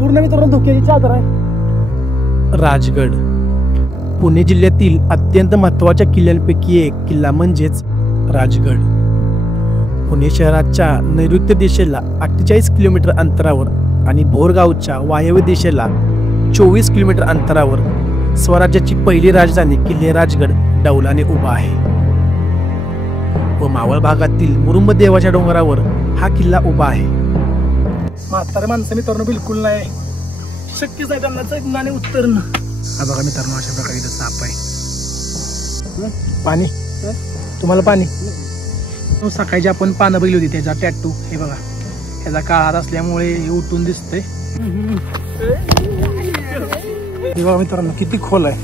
पूर्ण मित्रांनो धुक्याची चादर आहे. राजगड पुणे जिल्ह्यातील अत्यंत महत्त्वाच्या किल्ल्यांपैकी एक किल्ला म्हणजेच राजगड. पुणे शहराच्या नैऋत्य दिशेला 48 किलोमीटर अंतरावर आणि भोरगावच्या वायव्य दिशेला 24 किलोमीटर अंतरावर स्वराज्याची पहिली राजधानी किल्ले राजगड डौलाने उभा आहे व मावळ भागातील मुरुंब देवाच्या डोंगरावर हा किल्ला उभा आहे. म्हातारे माणसं मित्रांनो बिलकुल नाही शक्यच आहे त्यांना चढणं उतरणं. हा बघा मित्रांनो अशा प्रकारे इथं साप आहे. पाणी तुम्हाला पाणी सकाळी आपण पानं बघली होती त्याचा टॅटू हे बघा ह्याचा काळात असल्यामुळे हे उठून दिसतंय. हे बघा मित्रांनो किती खोल आहे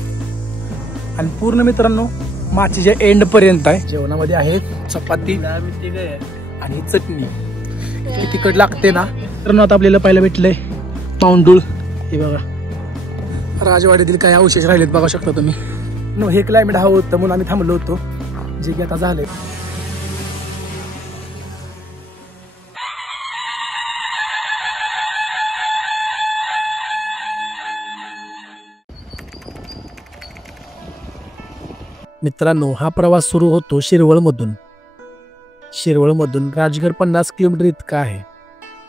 आणि पूर्ण मित्रांनो माचीच्या एंड पर्यंत आहे. जेवणामध्ये आहे चपाती आणि चटणी किती तिखट लागते ना. तर आता आपल्याला पाहायला भेटलंय पाऊंडूळ. हे बघा राजवाड्यातील काही अवशेष राहिलेत बघा शकता तुम्ही. हे क्लायमेट हवं होतं म्हणून आम्ही थांबलो होतो जे की आता झालंय. मित्रांनो हा प्रवास सुरू होतो शिरवळमधून. शिरवळमधून राजगड 50 किलोमीटर इतका आहे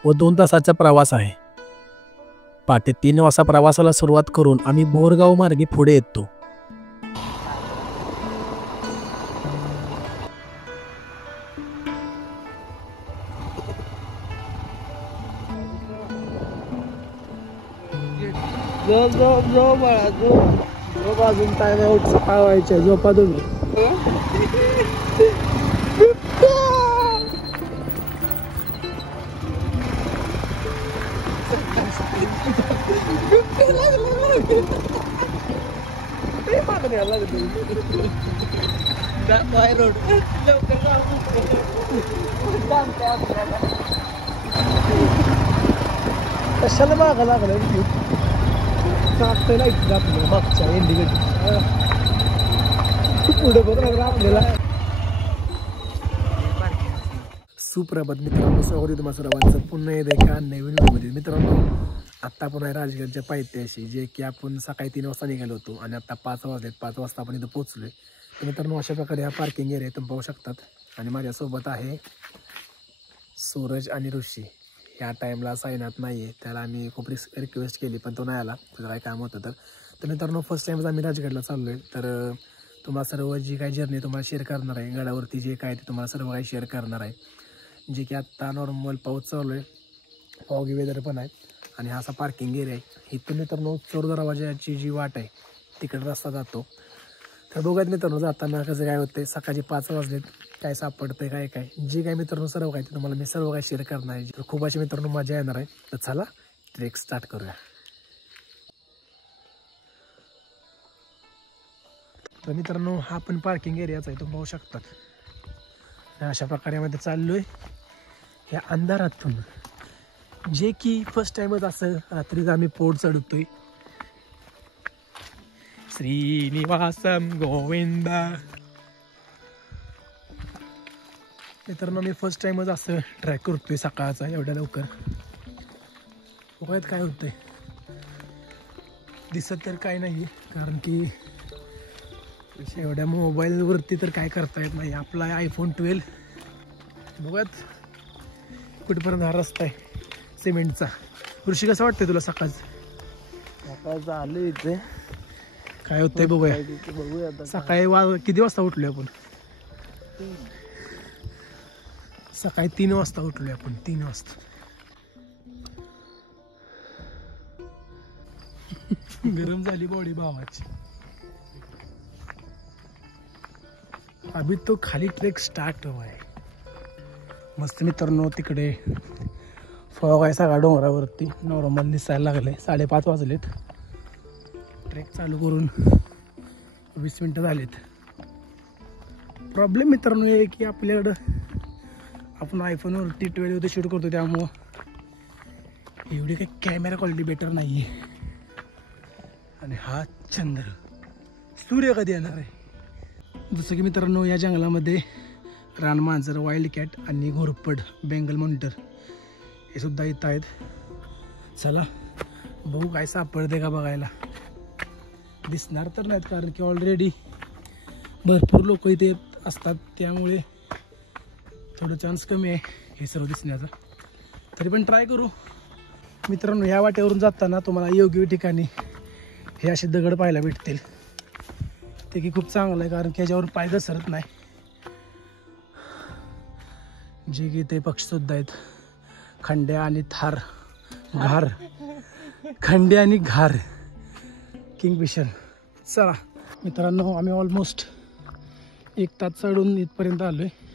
व 2 तासाचा प्रवास आहे. पहाटे 3 वाजता प्रवासाला सुरुवात करून आम्ही बोरगाव मार्गे पुढे येतो. अजून काय व्हायचे झोपा तुम्ही. कशाला मागा लागला मागच्या इंडिगेट पुढे बघ आपल्याला. सुप्रभात मित्रांनो स्वागत आहे तुम्हाला सर्वांचं पुन्हा एकदा एका नवीन व्हिडिओमध्ये. मित्रांनो आत्ता आपण आहे राजगडच्या पायथ्याशी जे की आपण सकाळी 3 वाजता निघालो होतो आणि आता 5 वाजलेत. 5 वाजता आपण इथं पोहोचलोय. तर मित्रांनो अशा प्रकारे हा पार्किंग एरिया तुम्ही पाहू शकतात आणि माझ्यासोबत आहे सूरज आणि ऋषी. ह्या टाईमला साईनाथ नाही आहे त्याला आम्ही खूप रिक्वेस्ट केली पण तो नाही आला त्याचं काय काम होतं. तर मित्रांनो फर्स्ट टाईमच आम्ही राजगडला चाललो आहे. तर तुम्हाला सर्व जी काही जर्नी तुम्हाला शेअर करणार आहे गडावरती जे काय ते तुम्हाला सर्व काही शेअर करणार आहे. जे की आत्ता नॉर्मल पाऊस चालू आहे फॉगी वेदर पण आहे आणि हा असा पार्किंग एरिया आहे. इथून मित्रांनो चोर दरवाजाची जी वाट आहे तिकडे रस्ता जातो. तर बघूयात मित्रांनो जाताना कसं काय होतं. सकाळचे 5 वाजलेत काय सापडतंय काय काय जे काय मित्रांनो सर्व काय ते तुम्हाला मी सर्व काही शेअर करणार आहे. तर खूप अशी मित्रांनो मजा येणार आहे. तर चला ट्रेक स्टार्ट करूया. तर मित्रांनो हा पण पार्किंग एरियाच आहे तुम्ही पाहू शकतात. अशा प्रकारे आम्ही चाललोय या अंधारातून जे की फर्स्ट टाइमच असं रात्रीच आम्ही पोट चढतोय. श्रीनिवासम गोविंदा. मित्रांनो मी फर्स्ट टाइमच असं ट्रॅक करतोय सकाळचा एवढ्या लवकर. बघायत काय होतंय. दिसत तर काय नाही कारण की एवढ्या मोबाईलवरती तर काय करता येत नाही. आपला iPhone 12 बघत कुठेपर्यंत हा रस्ता आहे सिमेंटचा. ऋषी कसं वाटतंय तुला सकाळचं आलं इथे काय होतंय बघूया. सकाळी किती वाजता उठलोय आपण. सकाळी 3 वाजता उठलोय आपण 3 वाजता. गरम झाली बॉडी भावाची. अभी तो खाली ट्रेक स्टार्ट हुआ है. मस्त मित्रांनो तिकडे फॉग आहे सगळ्या डोंगरावरती नॉर्मल दिसायला लागले. 5:30 वाजलेत. ट्रेक चालू करून 20 मिनटं झालेत. प्रॉब्लेम मित्रांनो आहे की आपल्याकडं आपण iPhoneवरती 12 होते शूट करतो त्यामुळं एवढी काही कॅमेरा क्वालिटी बेटर नाही आहे. आणि हा चंद्र सूर्य कधी येणार आहे. जसं की मित्रांनो या जंगलामध्ये रानमांजर वाईल्ड कॅट आणि घोरपड बेंगल मॉनिटर हे सुद्धा इथं आहेत. चला बघू काय सापडते का बघायला. दिसणार तर नाहीत कारण की ऑलरेडी भरपूर लोक इथे असतात, त्यामुळे थोडं चान्स कमी आहे हे सर्व दिसण्याचा. तरी पण ट्राय करू. मित्रांनो, ह्या वाटेवरून जाताना तुम्हाला योग्य ठिकाणी हे असे दगड पाहायला भेटतील. ते की खूप चांगलं आहे कारण की ह्याच्यावर पाय घसरत नाही. जे की ते पक्षीसुद्धा आहेत, खंड्या आणि थार घार, खंड्या आणि घार, किंगफिशर. चला मित्रांनो, आम्ही ऑलमोस्ट 1 तास चढून इथपर्यंत आलो आहे.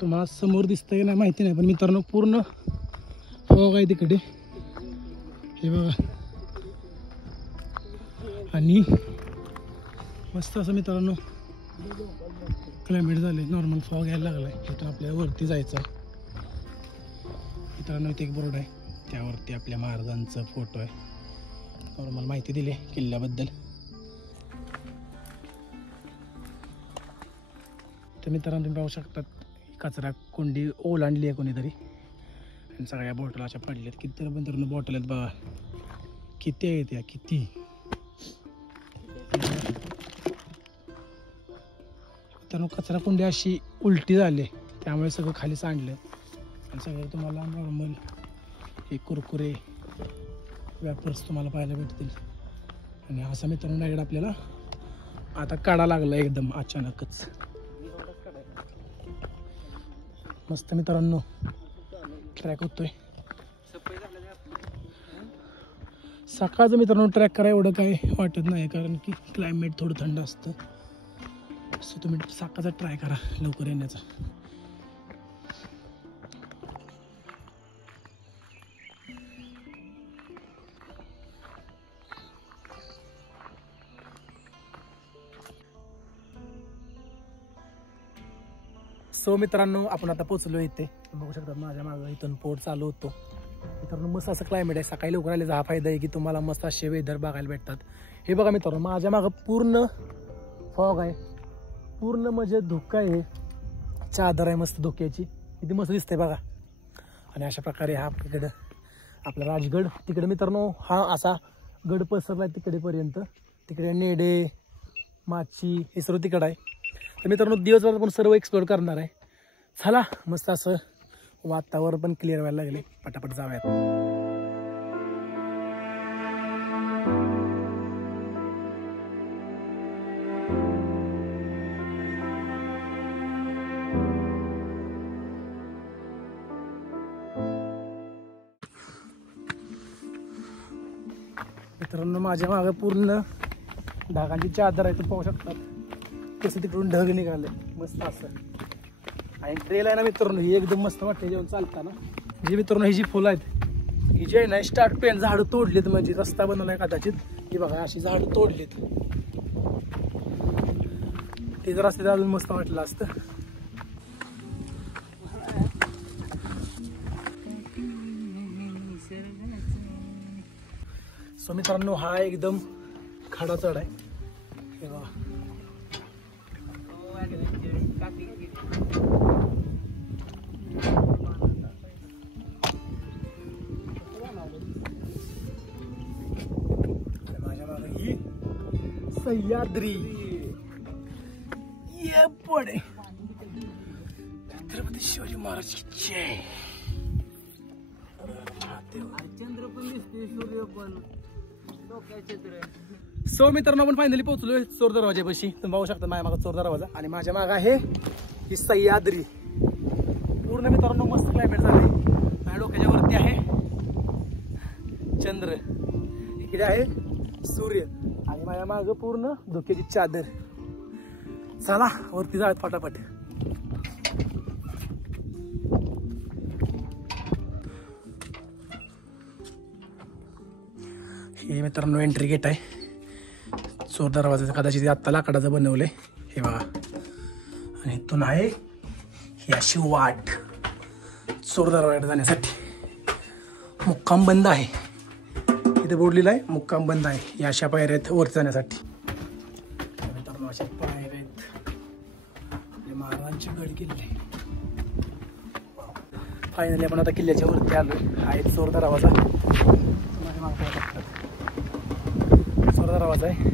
तुम्हाला समोर दिसतंय की नाही माहिती नाही, पण मित्रांनो पूर्ण फॉग आहे तिकडे, हे बघा. आणि मस्त असं मित्रांनो क्लायमेट झालं आहे, नॉर्मल फॉग यायला लागला आहे. तिथून आपल्याला वरती जायचं आहे. मित्रांनो इथे एक बोर्ड आहे, त्यावरती आपल्या महाराजांचा फोटो आहे. नॉर्मल माहिती दिली किल्ल्याबद्दल. तर मित्रांनो तुम्ही पाहू शकतात कचरा कोंडी ओलांडली आहे कोणीतरी, आणि सगळ्या बॉटल अशा पडल्यात. किती मित्रांनो बॉटल आहेत बघा, किती आहेत या, किती. मित्रांनो कचरा कोंडी अशी उलटी झाली, त्यामुळे सगळं खाली सांडलं. आणि सगळं तुम्हाला नॉर्मल हे कुरकुरे व्यापर्स तुम्हाला पाहायला भेटतील. आणि असा मित्रांनो डायरेक्ट आपल्याला आता काढा लागला एकदम अचानकच. मस्त मित्रांनो ट्रॅक होतोय. सकाळचं मित्रांनो ट्रॅक करा एवढं काय वाटत नाही कारण की क्लायमेट थोडं थंड असतं. सो तुम्ही सकाळचा ट्राय करा लवकर येण्याचा. सो मित्रांनो आपण आता पोचलो इथे, बघू शकता माझ्या मागं इथून पोट चालू होतो. मित्रांनो मस्त असं क्लायमेट आहे. सकाळी लवकर आल्याचा हा फायदा आहे की तुम्हाला मस्त असे वेदर बघायला भेटतात. हे बघा मित्रांनो माझ्या मागं पूर्ण फॉग आहे, पूर्ण म्हणजे धुका आहे, चादर आहे मस्त धुक्याची, किती मस्त दिसते बघा. आणि अशा प्रकारे हा तिकडं आपला राजगड, तिकडे मित्रांनो हा असा गड पसरला आहे तिकडेपर्यंत. तिकडे नेडे माची हे सर्व तिकडं आहे. तर मित्रांनो दिवसभर आपण सर्व एक्सप्लोर करणार आहे. चला मस्त असं वातावरण पण क्लिअर व्हायला लागले, पटापट जाऊयात. मित्रांनो माझ्या मागे पूर्ण ढगांची चादर आहे, तर पाहू शकतात कसं तिकडून ढग निघाले मस्त असं. आणि ट्रेल आहे ना मित्रांनो ही एकदम मस्त वाटते जेवण चालताना. जे मित्रांनो ही जी फुलं आहेत ही जी आहे ना स्टार्ट पेन झाडं तोडलीत, म्हणजे रस्ता बनवलाय कदाचित. ही बघा अशी झाडं तोडलीत, ते जर असते तर अजून मस्त वाटलं असतं. सो मित्रांनो हा एकदम खडा चढ आहे, हे बघा. माझ्या मागे ही सह्याद्री ये पडे छत्रपती शिवाजी महाराज की जय. चंद्र पण दिसते, सूर्य पण. सो मित्रांनो आपण फायनली पोहोचलोय चोर दरवाजापाशी. तुम्ही पाहू शकता माझ्या मागे चोर दरवाजा आणि माझ्या मागे आहे ही सह्याद्री. पूर्ण मित्रांनो मस्त क्लायमेट झालंय. माझ्या डोक्याच्या वरती आहे चंद्र, इकडे आहे सूर्य आणि माझ्या मागे पूर्ण धुक्याची चादर. चला वरती जाऊयात फटाफट. हे मित्रांनो एंट्री गेट आहे चोर दरवाजाचं, कदाचित आत्ता लाकडाचं बनवलंय हे बघा. आणि इथून आहे ही अशी वाट चोर दरवाजाकडे जाण्यासाठी. मुक्काम बंद आहे, इथे बोर्ड लिहिलं आहे मुक्काम बंद आहे. या अशा पायऱ्या आहेत वरती जाण्यासाठी. मित्रांनो अशा पायऱ्या आहेत आपल्या महाराजांचे गड किल्ले. फायनली आपण आता किल्ल्याच्या वरती आलोय. हा एक चोर दरवाजा. नावाचा आहे.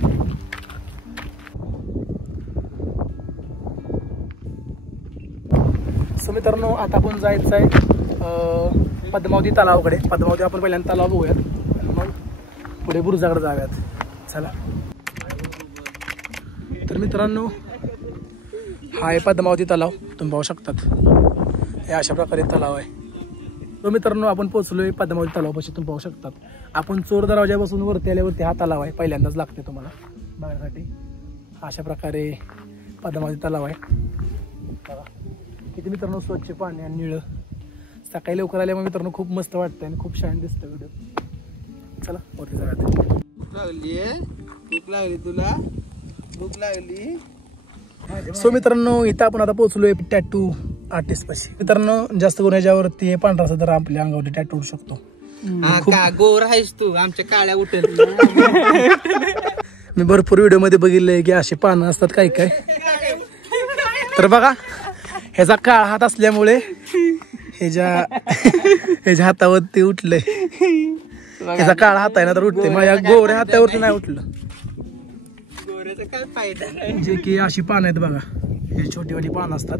सो मित्रांनो आता आपण जायचं आहे पद्मावती तलावाकडे. पद्मावती आपण पहिल्यांदा तलाव बघूयात आणि मग पुढे बुरुजाकडे जाऊयात. चला. तर मित्रांनो हा आहे पद्मावती तलाव. तुम्ही पाहू शकतात हे अशा प्रकारे तलाव आहे. तो मित्रांनो आपण पोहोचलोय पद्मावती तलावापाशी. तुम्ही पाहू शकतात आपण चोर दरवाजापासून वरती आल्यावरती हा तलाव आहे. पहिल्यांदाच लागते तुम्हाला बघण्यासाठी. अशा प्रकारे पद्मावती तलाव आहे. किती मित्रांनो स्वच्छ पाणी आणि निळं. सकाळी लवकर आल्यामुळे मित्रांनो खूप मस्त वाटतं आणि खूप छान दिसतं व्हिडिओ. चला वरती जाऊयात. भूक लागली तुला? भूक लागली? सो मित्रांनो इथं आपण आता पोहोचलोय टॅटू आर्टिस्ट पाशी. मित्रांनो जास्त करून याच्यावरती पांढरा तर आपल्या अंगावरती टॅटू उडू शकतो. गोर आहेस तू, आमच्या काळ्या उठल. मी भरपूर व्हिडिओ मध्ये बघितलंय की असे पानं असतात काय काय. तर बघा ह्याचा काळा हात असल्यामुळे ह्याच्या हातावरती उठलंय. ह्याचा काळा हात आहे ना तर उठते. माझ्या गोऱ्या हातावरती नाही उठलं. गोऱ्याचा काय फायदा? जे की अशी पानं आहेत बघा. हे छोटीवाली पानं असतात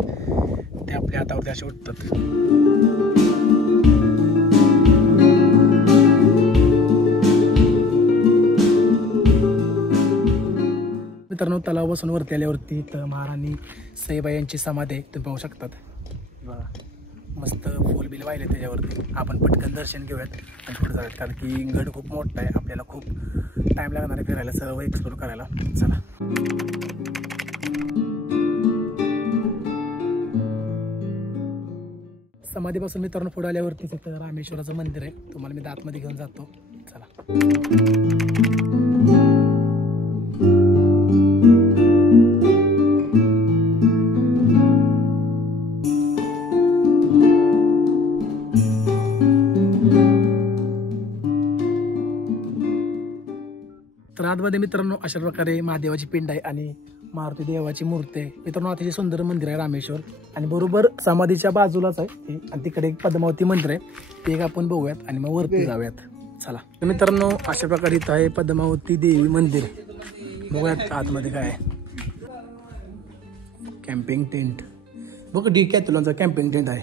ते आपल्या हातावरती असे उठतात. मित्रांनो तलावापासून वरती आल्यावरती इथं महाराणी सईबाई यांची समाधी आहे. तुम्ही पाहू शकतात. मस्त फुल बिल वाहिले त्याच्यावरती. आपण पटकन दर्शन घेऊयात आणि पुढे जाऊयात कारण की गड खूप मोठा आहे. आपल्याला खूप टाइम लागणार आहे फिरायला सर्व एक्सप्लोर करायला. चला. समाधीपासून मित्रांनो पुढे आल्यावरती तिथं रामेश्वराचं मंदिर आहे. तुम्हाला मी आतमध्ये घेऊन जातो. चला. तर आतमध्ये मित्रांनो अशा प्रकारे महादेवाची पिंड आहे आणि मारुती देवाची मूर्ती आहे. मित्रांनो अतिशय सुंदर मंदिर आहे रामेश्वर. आणि बरोबर समाधीच्या बाजूलाच आहे ते. आणि तिकडे एक पद्मावती मंदिर आहे ते एक आपण बघूयात आणि मग वरती जाऊयात. चला. तर मित्रांनो अशा प्रकारे इथं आहे पद्मावती देवी मंदिर. बघूयात आतमध्ये काय आहे. कॅम्पिंग टेंट बघ. डिकॅथलॉनचा कॅम्पिंग टेंट आहे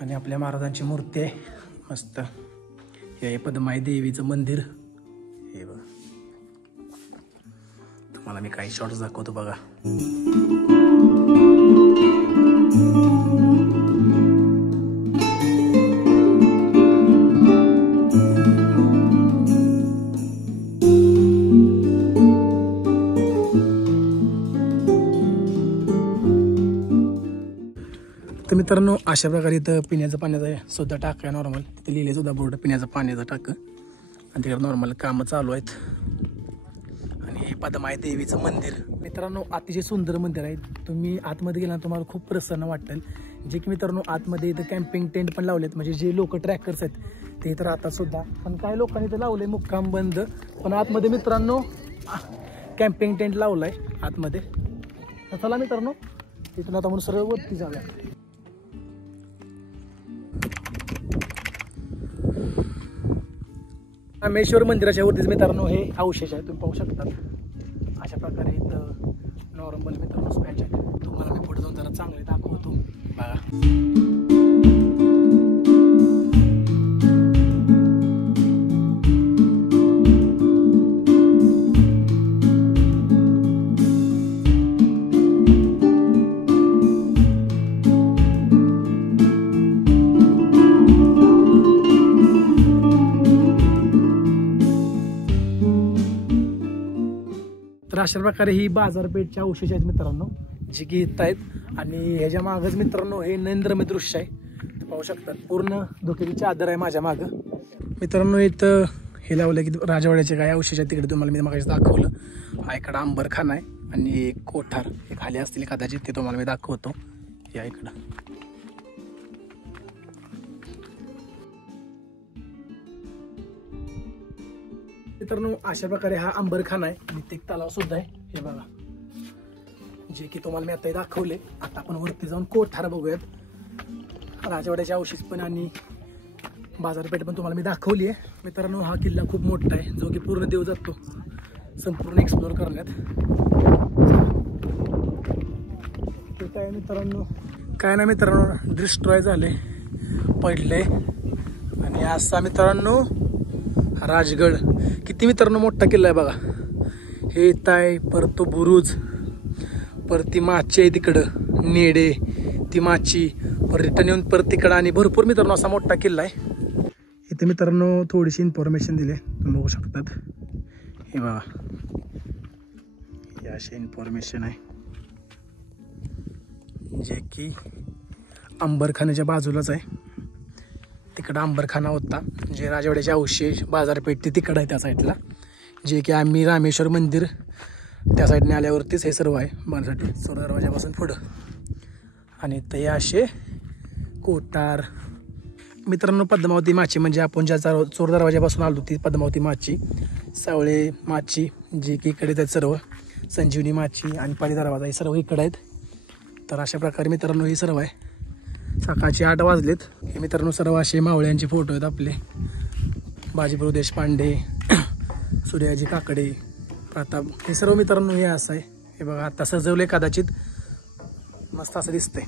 आणि आपल्या महाराजांची मूर्ती आहे मस्त. हे पद्माई देवीचं मंदिर. हे बघा तुम्हाला मी काही शॉर्ट्स दाखवतो बघा. तर मित्रांनो अशा प्रकारे इथं पिण्याचं पाण्याचा सुद्धा टाक आहे नॉर्मल. तिथे लिहिले सुद्धा बोर्ड पिण्याचं पाण्याचं टाक. आणि तिकडे नॉर्मल कामं चालू आहेत. आणि हे पद्माई देवीचं मंदिर. मित्रांनो अतिशय सुंदर मंदिर आहे. तुम्ही आतमध्ये गेला तुम्हाला खूप प्रसन्न वाटेल. जे की मित्रांनो आतमध्ये इथं कॅम्पिंग टेंट पण लावलेत. म्हणजे जे लोक ट्रॅकर्स आहेत ते इथं राहतात सुद्धा. पण काही लोकांनी इथं लावले मुक्काम बंद. पण आतमध्ये मित्रांनो कॅम्पिंग टेंट लावलाय आतमध्ये. तर चला मित्रांनो इथून आता म्हणून सरळ वरती जाऊया. रामेश्वर मंदिराच्या वरतीच मित्रांनो हे अवशेष आहे. तुम्ही पाहू शकता अशा प्रकारे इथं नॉर्मल मित्रांनो स्पॅच आहे. तुम्हाला मी पुढे जाऊन जरा चांगले दाखवतो बघा. तर अशा प्रकारे ही बाजारपेठच्या अवशेष आहेत मित्रांनो जी की येत आहेत. आणि ह्याच्या मागच मित्रांनो हे नैनरम्य दृश्य आहे. पाहू शकतात पूर्ण धोक्याची चादर आहे माझ्या मागं. मित्रांनो इथं हे लावलं की राजवाड्याचे काय अवशेष आहेत तिकडे तुम्हाला मी मागाशी दाखवलं. हा इकडं अंबरखाना आहे आणि एक कोठार हे खाली असतील कदाचित ते तुम्हाला मी दाखवतो. या इकडं मित्रांनो अशा प्रकारे हा अंबरखाना आहे. आणि ते तलाव सुद्धा आहे हे बघा जे की तुम्हाला मी आता दाखवले. आता आपण वरती जाऊन कोठार बघूयात. राजवाड्याचे अवशेष पण आणि बाजारपेठ पण तुम्हाला मी दाखवली आहे मित्रांनो. हा किल्ला खूप मोठा आहे जो की पूर्ण देव जातो संपूर्ण एक्सप्लोर करण्यात. ते काय मित्रांनो काय ना मित्रांनो डिस्ट्रॉय झाले पडले. आणि असा मित्रांनो राजगड किती मित्रांनो मोठा किल्ला आहे बघा. हे ताय परत तो बुरुज परत ती माची आहे तिकडं नेडे ती माची परत रिटर्न येऊन परत तिकडं आणि भरपूर मित्रांनो असा मोठा किल्ला आहे. इथे मित्रांनो थोडीशी इन्फॉर्मेशन दिली तुम्ही बघू शकतात. हे बघा ही अशी इन्फॉर्मेशन आहे जे की अंबरखान्याच्या बाजूलाच आहे. तिकडं अंबरखाना होता जे राजवाड्याचे अवशेष बाजारपेठ ती तिकडं आहे त्या साईडला. जे की आम्ही रामेश्वर मंदिर त्या साईडने आल्यावरतीच हे सर्व आहे बांधसाठी चोर दरवाजापासून पुढं. आणि ते असे कोटार मित्रांनो पद्मावती माची म्हणजे आपण ज्या चोर दरवाजापासून आलो ती पद्मावती माची सावळे माची जी की इकडे आहेत सर्व संजीवनी माची आणि पाली दरवाजा हे सर्व इकडे आहेत. तर अशा प्रकारे मित्रांनो हे सर्व आहे. सकाळचे 8 वाजलेत. हे मित्रांनो सर्व असे मावळ्यांचे फोटो आहेत आपले. बाजीप्रभू देशपांडे सूर्याजी काकडे प्रताप हे सर्व मित्रांनो हे असं आहे. हे बघा आता सजवले कदाचित मस्त असं दिसतंय.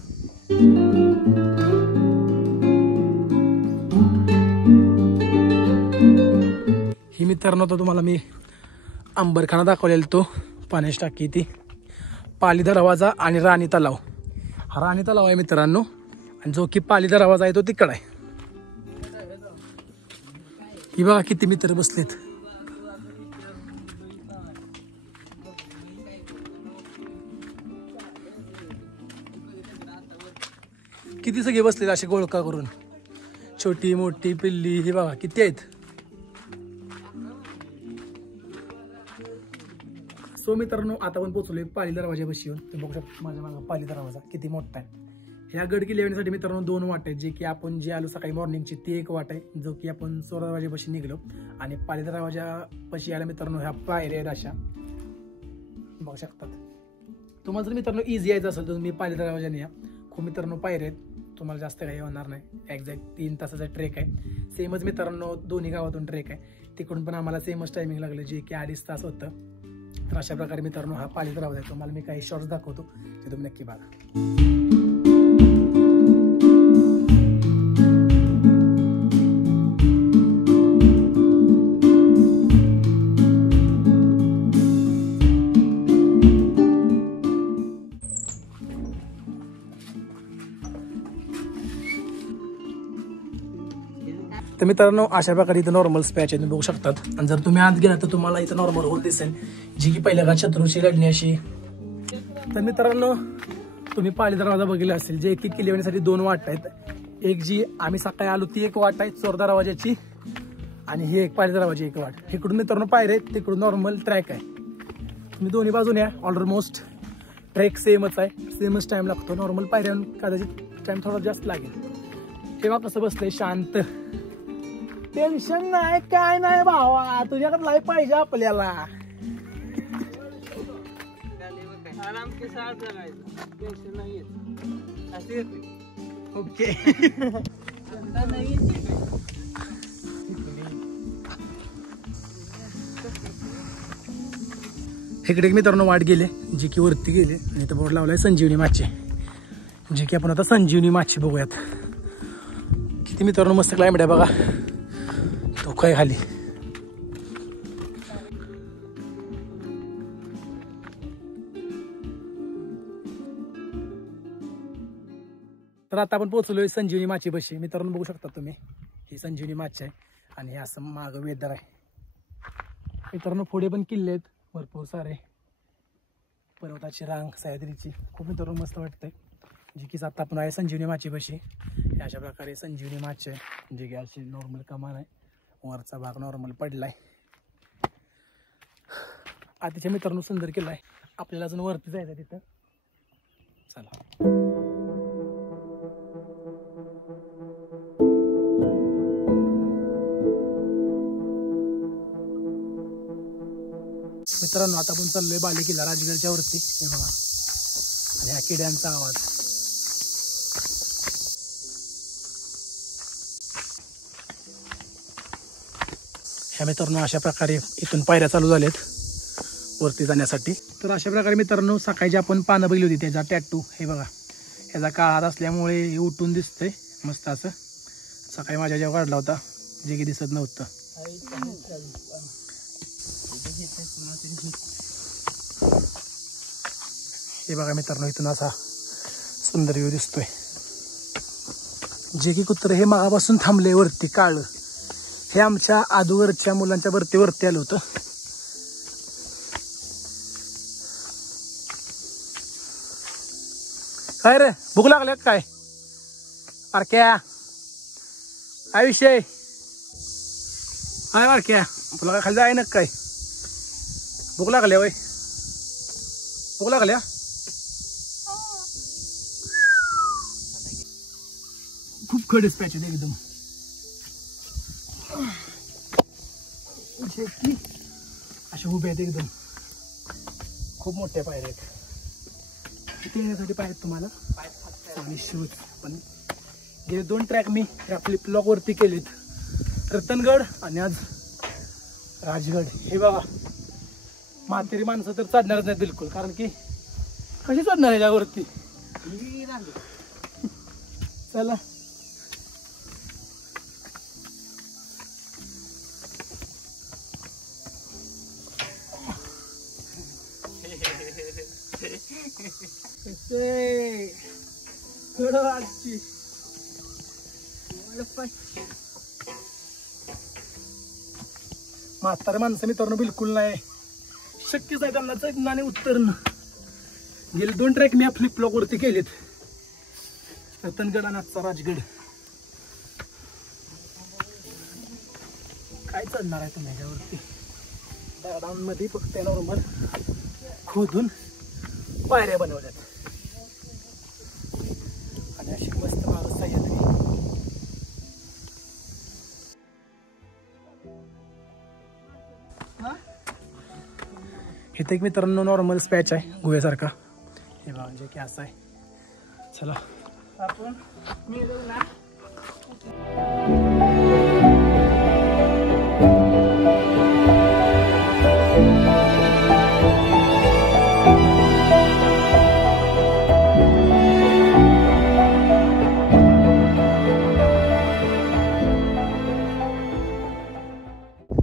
ही मित्रांनो तर तुम्हाला मी अंबरखाना दाखवलेला तो पाण्याची टाकी ती पाली दरवाजा आणि राणी तलाव. हा राणी तलाव आहे मित्रांनो आणि जो की पाली दरवाजा आहे तो तिकडं आहे. ही बघा किती मित्र बसलेत. किती सगळे बसलेत असे गोळका करून छोटी मोठी पिल्ली ही बघा किती आहेत. सो मित्रांनो आता आपण पोहोचलोय पाली दरवाजापाशी येऊन. तुम्ही बघू शकता माझ्या मागं पाली दरवाजा किती मोठा आहे. ह्या गड किल्ले येण्यासाठी मित्रांनो 2 वाट आहेत. जे की आपण जे आलो सकाळी मॉर्निंगची ती एक वाट आहे जो की आपण चोर दरवाजापाशी निघलो. आणि पाली दरवाजापाशी यायला मित्रांनो ह्या पायऱ्या आहेत अशा बघू शकतात. तुम्हाला जर मित्रांनो इझी यायचं असेल तर तुम्ही पाली दरवाजाने या. खूप मित्रांनो पायऱ्या आहेत तुम्हाला जास्त काही होणार नाही. एक्झॅक्ट 3 तासाचा ट्रेक आहे. सेमच मित्रांनो दोन्ही गावातून ट्रेक आहे. तिकडून पण आम्हाला सेमच टायमिंग लागलं जे की 2.5 तास होतं. तर अशा प्रकारे मित्रांनो हा पाली दरवाजा आहे. तुम्हाला मी काही शॉर्ट्स दाखवतो ते तुम्ही नक्की बघा. तर मित्रांनो अशा प्रकारे इथं नॉर्मल स्पॅच आहे तुम्ही बघू शकतात. आणि जर तुम्ही आत गेला तर तुम्हाला इथं नॉर्मल होल दिसेल जी की पहिल्या काळात शत्रूची लढणी अशी. तर मित्रांनो तुम्ही पाली दरवाजा बघितला असेल जे की किल्ले येण्यासाठी 2 वाट आहेत. एक जी आम्ही सकाळी आलो ती एक वाट आहे चोर दरवाजाची आणि ही एक पाली दरवाजा एक वाट. इकडून मित्रांनो पायऱ्या आहेत तिकडून नॉर्मल ट्रॅक आहे. तुम्ही दोन्ही बाजूने या ऑलमोस्ट ट्रॅक सेमच आहे. सेमच टाइम लागतो. नॉर्मल पायऱ्याहून कदाचित टाइम थोडा जास्त लागेल. तेव्हा कसं बसलंय शांत टेन्शन नाही काय नाही भावा तुझ्याकडे लाईफ पाहिजे आपल्याला. आराम के साथ जगायचं टेन्शन नाही असे ओके. इकडे मित्रांनो वाट गेले जी की वरती गेले आणि इथं बोर्ड लावलाय संजीवनी माची जे की आपण आता संजीवनी माची बघूयात. किती मित्रांनो मस्त क्लायमेट आहे बघा. धोका आहे खाली. तर आता आपण पोहोचलोय संजीवनी माची बशी. मित्रांनो बघू शकता तुम्ही ही संजीवनी माची आहे आणि हे असं मागं वेदर आहे. मित्रांनो पुढे पण किल्ले आहेत भरपूर सारे. पर्वताची रांग सह्याद्रीची खूप मित्रांनो मस्त वाटतंय. जी की आता आपण आहे संजीवनी माची बशी. हे अशा प्रकारे संजीवनी माची आहे जे की अशी नॉर्मल कमान आहे. वरचा भाग नॉर्मल पडलाय. अतिशय मित्रांनो सुंदर किल्ला आहे. आपल्याला अजून वरती जायचं तिथं. चला मित्रांनो आता आपण चाललोय बाले किल्ला राजगडच्या वरती. हे बघा आणि ह्या किड्यांचा आवाज ह्या मित्रांनो अशा प्रकारे इथून पायऱ्या चालू झाल्यात वरती जाण्यासाठी. तर अशा प्रकारे मित्रांनो सकाळी जी आपण पानं बघली होती त्याचा टॅटू हे बघा, ह्याचा काळात असल्यामुळे हे उठून दिसतंय मस्त असं. सकाळी माझ्या जेव्हा काढला होता जे की दिसत नव्हतं. हे बघा मित्रांनो इथून असा सुंदर व्ह्यू दिसतोय. जे की कुत्र हे मागापासून थांबले वरती काळं, हे आमच्या आदूवरच्या मुलांच्या वरती आलं होतं. काय रे भूक लागले काय बारक्या, काय विषय काय बारक्या, तुला काय खाली जाय ना काय, भूक लागल्या वय, भूक लागल्या. खूप खडीच पॅच एकदम अशा उभे आहेत एकदम, खूप मोठ्या पायऱ्या आहेत. किती येण्यासाठी पाय आहेत तुम्हाला आणि शूज पण. गेले 2 ट्रॅक मी या फ्लिपलॉक वरती केलेत, रतनगड आणि आज राजगड. हे बघा म्हातारी माणसं तर चढणारच नाही बिलकुल, कारण की कशी चढणार आहे यावरती. चला म्हातारे माणसं मित्रांनो बिलकुल नाही, शक्यच आहे त्यांना चढणं आणि उतरणं. गेले 2 ट्रॅक मी फ्लिपलॉक वरती केलेत, रतनगड आणि आजचा राजगड. काय चढणार आहे तुम्ही ह्याच्यावरती, दगडांमध्ये फक्त नॉर्मल खोदून पायऱ्या बनवल्यात आणि अशी मस्त माणूस सह्याद्री. इथे एक मित्रांनो नॉर्मल स्पॅच आहे गुहेसारखा, हे बघा जे की असं आहे. चला आपण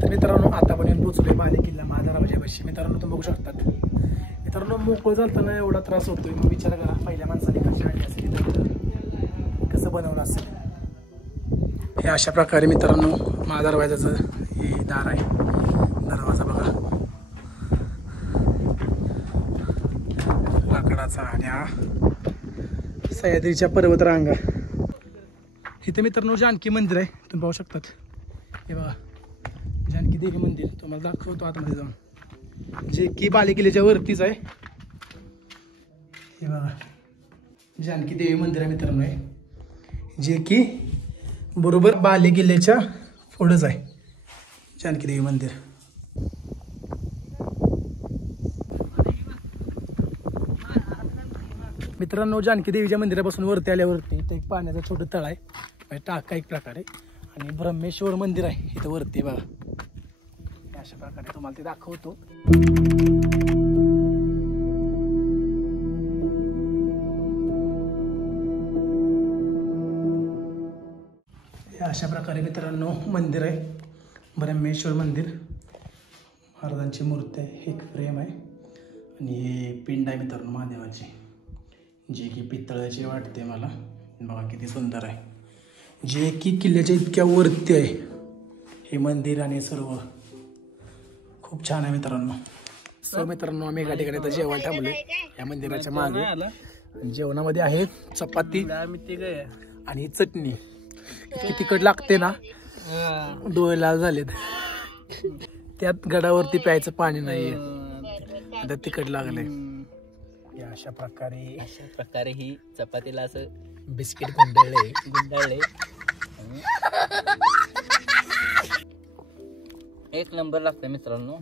मित्रांनो आता पण पोचलोय बाले किल्ला महादरवाजापाशी. मित्रांनो तुम्ही बघू शकतात मित्रांनो मोकळं चालताना एवढा त्रास होतोय, मग विचार करा पहिल्या माणसाने कशी आणली असेल, कसं बनवलं असेल. हे अशा प्रकारे मित्रांनो महादरवाजाचं हे दार आहे, दरवाजा बघा लाकडाचा. आणि हा सह्याद्रीच्या पर्वतरांगा. इथे मित्रांनो जानकी मंदिर आहे तुम्ही पाहू शकतात. हे बघा जानकी देवी मंदिर तुम्हाला दाखवतो आतमध्ये जाऊन, जे की बाले किल्ल्याच्या वरतीच आहे. हे बघा जानकी देवी मंदिर आहे मित्रांनो, आहे जे की बरोबर बाले किल्ल्याच्या पुढंच आहे जानकी देवी मंदिर. मित्रांनो जानकी देवीच्या मंदिरापासून वरती आल्यावरती इथं एक पाण्याचं छोटं तळ आहे, म्हणजे टाका एक प्रकारे, आणि ब्रह्मेश्वर मंदिर आहे इथं वरती बघा. अशा प्रकारे तुम्हाला ते दाखवतो. अशा प्रकारे मित्रांनो मंदिर आहे, ब्रह्मेश्वर मंदिर. महाराजांची मूर्ती आहे, एक फ्रेम आहे आणि हे पिंड आहे मित्रांनो महादेवाची, जे की पितळाची वाटते मला. बघा किती सुंदर आहे, जे की किल्ल्याच्या इतक्या वरती आहे हे मंदिर आणि सर्व खूप छान आहे मित्रांनो. सो मित्रांनो आम्ही एका ठिकाणी तर जेवायला थांबलोय या मंदिराच्या मागे. जेवणामध्ये आहे चपाती आणि चटणी. इतकी तिखट लागते ना, डोळे लाल झालेत. त्यात गडावरती प्यायचं पाणी नाहीये, आता तिखट लागले. अशा प्रकारे ही चपातीला असं बिस्किट गुंडाळले. एक नंबर लागतं मित्रांनो.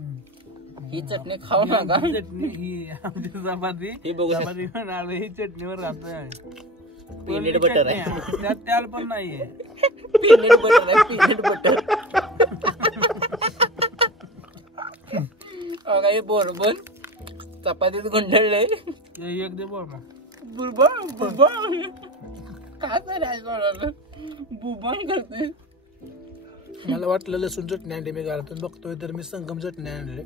ही चटणी खाऊ नका. चटणी ही आमची चपाती ही बघू ही चटणीवर राहत. पीनट बटर आहे त्यात, त्याल पण नाहीये. पीनट बटर आहे, पीनट बटर. काही बोरबन चपातीत गुंडळले एक दे बुरबन बुरबन काय करायचं बुबन करते. मला वाटलं लसूण चटणी आणली मी घरातून बघतोय तर मी संगम चटणी आणले.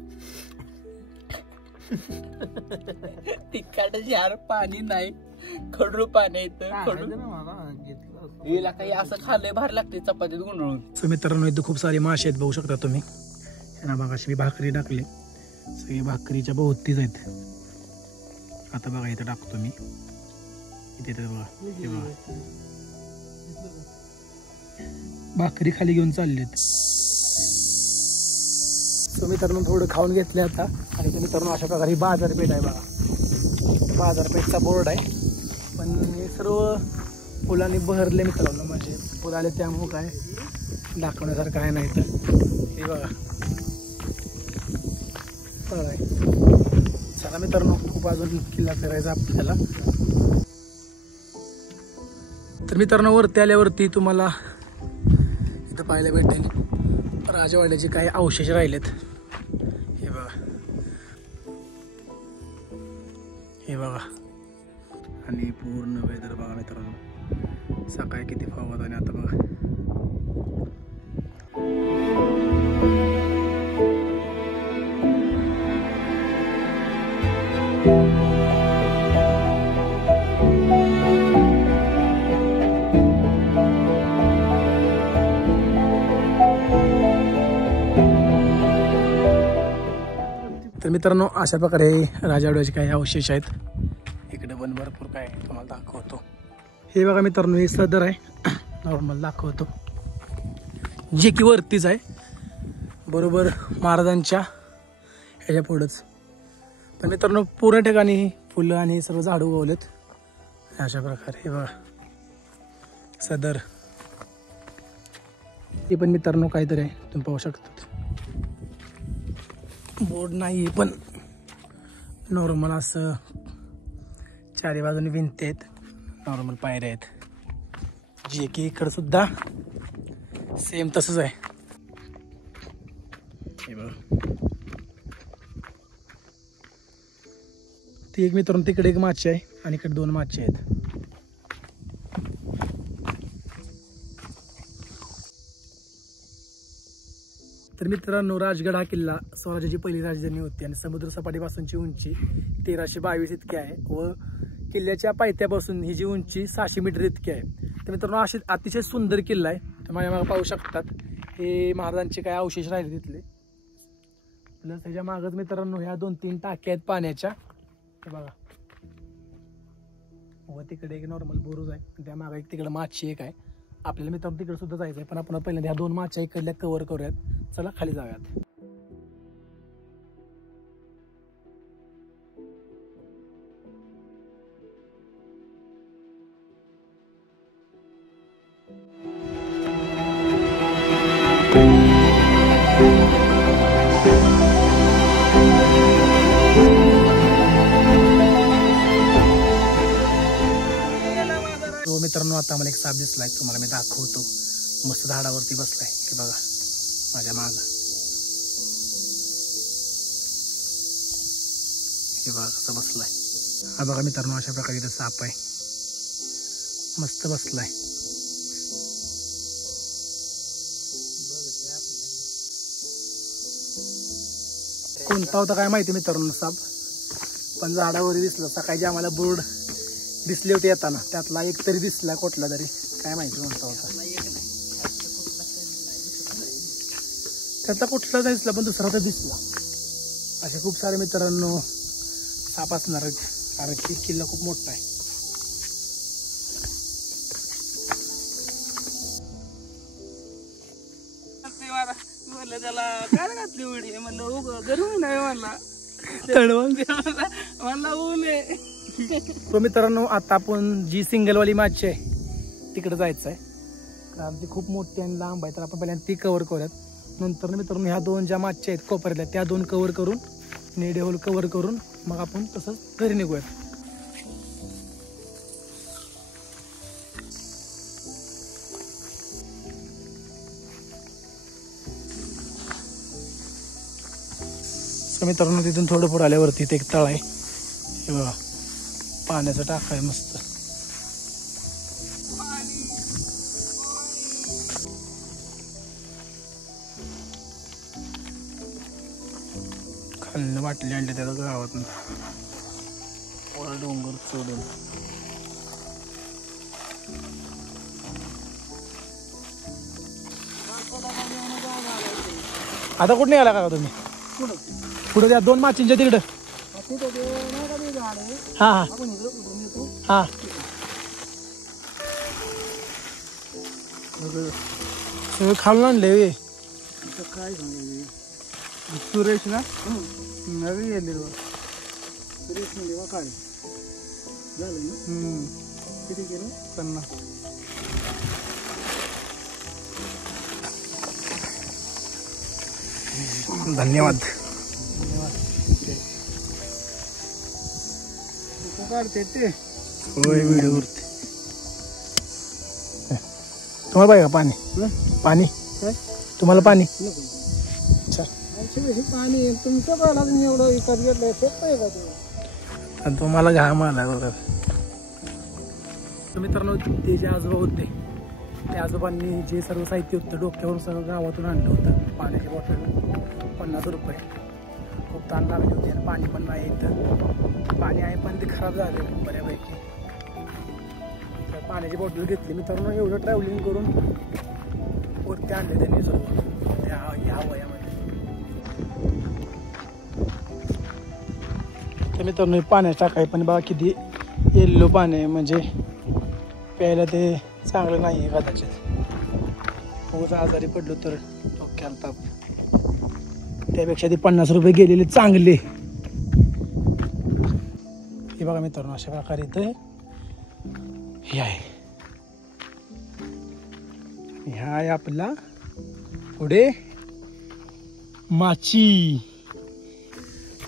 तिखट यार पाणी नाही खडरू पाणी येतं हिला काही असं खाल्लंय भारी लागते चपातीत गुंडळून. सो मित्रांनो इथं खूप सारे मासे आहेत बघू शकता तुम्ही. यांना बघा अशी मी भाकरी टाकली सगळी भाकरीच्या भोवतीच आहेत. आता बघा इथं टाकतो मी इथे बघा हे बघा भाकरी खाली घेऊन चाललेत. सो मित्रांनो थोडं खाऊन घेतले आता आणि ते मित्रांनो अशा प्रकारे बाजारपेठ आहे बघा. बाजारपेठचा बोर्ड आहे पण हे सर्व फुलांनी बहरले मित्रांनो. म्हणजे फुलं आले त्यामुळं काय दाखवण्यासारखं आहे नाही तर हे बघा फळ आहे. चला मित्रांनो खूप अजून किल्ला फिरायचा आपल्याला. तर मित्रांनो वरती आल्यावरती तुम्हाला इथं पाहायला भेटेल राजवाड्याचे काही अवशेष राहिलेत. हे बघा हे बघा आणि पूर्ण वेदर बघा मित्रांनो. सकाळी किती फावत आणि आता बघा तर मित्रांनो अशा प्रकारे राजवाड्याचे काही अवशेष आहेत. इकडे पण भरपूर काय तुम्हाला दाखवतो. हे बघा मित्रांनो हे सदर आहे नॉर्मल दाखवतो जे की वरतीच आहे बरोबर महाराजांच्या ह्याच्या पुढंच. तर मित्रांनो पूर्ण ठिकाणी फुलं आणि सर्व झाडं उगवलेत अशा प्रकारे. हे बघा सदर हे पण मित्रांनो काहीतरी आहे तुम्ही पाहू शकता. बोर्ड नाही पण नॉर्मल असं चारी बाजूने भिंती आहेत नॉर्मल पायऱ्या आहेत जे की इकडं सुद्धा सेम तसंच आहे. हे बघा ती एक मित्रांनो तिकडे एक माची आहे आणि इकडे दोन माची आहेत. तर मित्रांनो राजगड हा किल्ला स्वराज्याची पहिली राजधानी होती आणि समुद्र सपाटीपासूनची उंची 1322 इतकी आहे व किल्ल्याच्या पायथ्यापासून ही जी उंची 600 मीटर इतकी आहे. तर मित्रांनो असे अतिशय सुंदर किल्ला आहे. तर माझ्या मागे पाहू शकतात हे महाराजांचे काय अवशेष राहिले तिथले. प्लस त्याच्या मागच मित्रांनो ह्या 2-3 टाक्या आहेत पाण्याच्या. हे बघा व तिकडे एक नॉर्मल बुरुज आहे त्या मागे एक तिकडे माची एक आहे. आपल्याला मित्रांनो तिकडे सुद्धा जायचं आहे पण आपण पहिल्यांदा ह्या 2 माच्या इकडल्या कव्हर करूयात. चला खाली जाऊयात. मित्रांनो आता मला एक साप दिसलाय तुम्हाला मी दाखवतो. मस्त झाडावरती बसलाय हे बघा माझ्या माग. हे बघा कसं बसलाय. हा बघा मित्रांनो अशा प्रकारे इथं साप आहे मस्त बसलाय. कोणता होता काय माहिती मित्रांनो साप पण झाडावर दिसलं. सकाळी आम्हाला बोर्ड दिसले होते येताना त्यातला एक तरी दिसला कुठला तरी काय माहिती कोणता होता. त्यातला कुठला दिसला पण दुसरा तर दिसला. असे खूप सारे मित्रांनो साप असणार आहेत कारण की किल्ला खूप मोठा आहे. त्याला काय घातली उडी म्हणलं गरम नाही म्हणला म्हणला ऊन आहे. तो मित्रांनो आता आपण जी सिंगलवाली माची आहे तिकडे जायचं आहे कारण ती खूप मोठी आणि लांब आहे. तर आपण पहिल्यांदा ती कव्हर करूयात. नंतर मित्रांनो ह्या 2 ज्या माच्या आहेत कोपऱ्यातल्या त्या 2 कव्हर करून नेडे होल कव्हर करून मग आपण तसंच घरी निघूयात. तर मित्रांनो तिथून थोडं पुढे आल्यावरती इथे एक तळ आहे, हे बघा पाण्याचा टाका आहे मस्त. खाल्लं वाटले आणले त्या गावात डोंगर चढून. आता कुठे निघाला का तुम्ही? पुढे त्या 2 माचींच्या तिकडं. हा हा हा सगळं खालून आणले. काय सुरेश ना नवी गेले सुरेश म्हणजे काय झालं ना. किती केलं? 50. धन्यवाद. काढते ते होय व्हिडिओ करते. तुम्हाला पाहिजे का पाणी? पाणी तुम्हाला पाणी? पाणी तुमचं पाहिला एवढं विकत घेतलं सोपं आहे का तुम्ही? तुम्हाला घाम आला बघा. मित्रांनो ते जे आजोबा होते त्या आजोबांनी जे सर्व साहित्य होतं डोक्यावर सगळं गावातून आणलं होतं. पाण्याची बॉटल 50 रुपये. खूप ताण लागली होती आणि पाणी पण नाही इथं. पाणी आहे पण ते खराब झाले बऱ्यापैकी. तर पाण्याची बॉटल घेतली मित्रांनो. एवढं ट्रॅव्हलिंग करून वरती आणले त्यांनी सर्व या वयामध्ये. तर मित्रांनो पाण्याची टाका आहे पण बघा किती येल्लो पाणी आहे, म्हणजे प्यायला ते चांगलं नाही आहे कदाचित. खूप आजारी पडलो तर डोक्याला ताप. त्यापेक्षा ते 50 रुपये गेलेले चांगले. हे बघा मित्रांनो अशा प्रकारे इथं हे आहे. ह्या आहे आपला पुढे माची.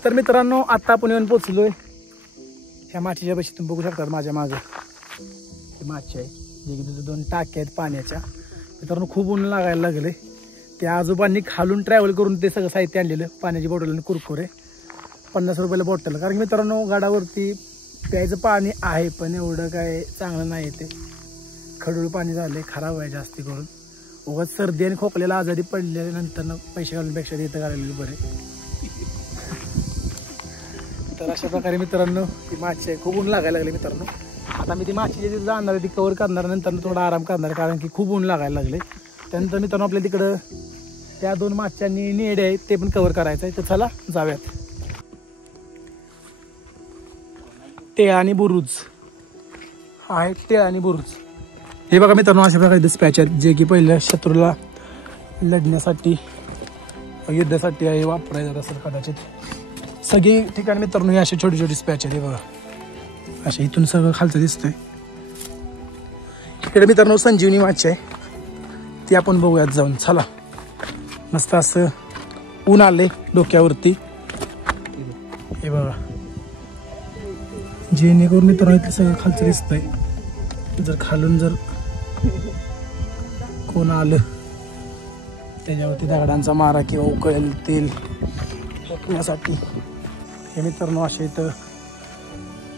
तर मित्रांनो आता आपण येऊन पोचलोय ह्या माचीच्या पाशी. तुम्ही बघू शकता माझ्या मागं ही माची आहे, जे की तिथे 2 टाक्या आहेत पाण्याच्या. मित्रांनो खूप ऊन लागायला लागले. त्या आजोबांनी खालून ट्रॅव्हल करून ते सगळं साहित्य आणलेलं. पाण्याची बॉटल आणि कुरकुरे 50 रुपयाला बॉटल. कारण मित्रांनो गडावरती प्यायचं पाणी आहे पण एवढं काय चांगलं नाही. ते खडूळ पाणी झाले, खराब आहे जास्ती करून. उगाच सर्दी आणि खोकल्याला आजारी पडल्यानंतर पैसे घालण्यापेक्षा तिथं घालायला बरे. तर अशा प्रकारे मित्रांनो ती माची खूप ऊन लागायला लागले मित्रांनो. आता मी ती माची तिथे जाणार ती कव्हर करणार, नंतर थोडा आराम करणार कारण की खूप ऊन लागायला लागले. त्यानंतर मित्रांनो आपल्या तिकडं त्या 2 माच्यांनी नेडे आहेत ते पण कव्हर करायचं आहे. तर चला जाऊयात. टेळ आणि बुरुज आहे. टेळ आणि बुरुज हे बघा मित्रांनो अशा प्रकारे स्पॅच आहेत जे की पहिल्या शत्रूला लढण्यासाठी युद्धासाठी आहे वापरायचं असेल कदाचित. सगळी ठिकाणी मित्रांनो हे असे छोटे छोटे स्पॅच आहेत. हे बघा असे इथून सगळं खालचं दिसतंय. इकडे मित्रांनो संजीवनी माची आहे ती आपण बघूयात जाऊन. चला मस्त असं ऊन आले डोक्यावरती. हे बघा जेणेकरून मित्रांनो इथलं सगळं खालचं दिसतंय. जर खालून जर कोण आलं त्याच्यावरती दगडांचा मारा किंवा उकळेल तेल फेकण्यासाठी हे मित्रांनो असे इथं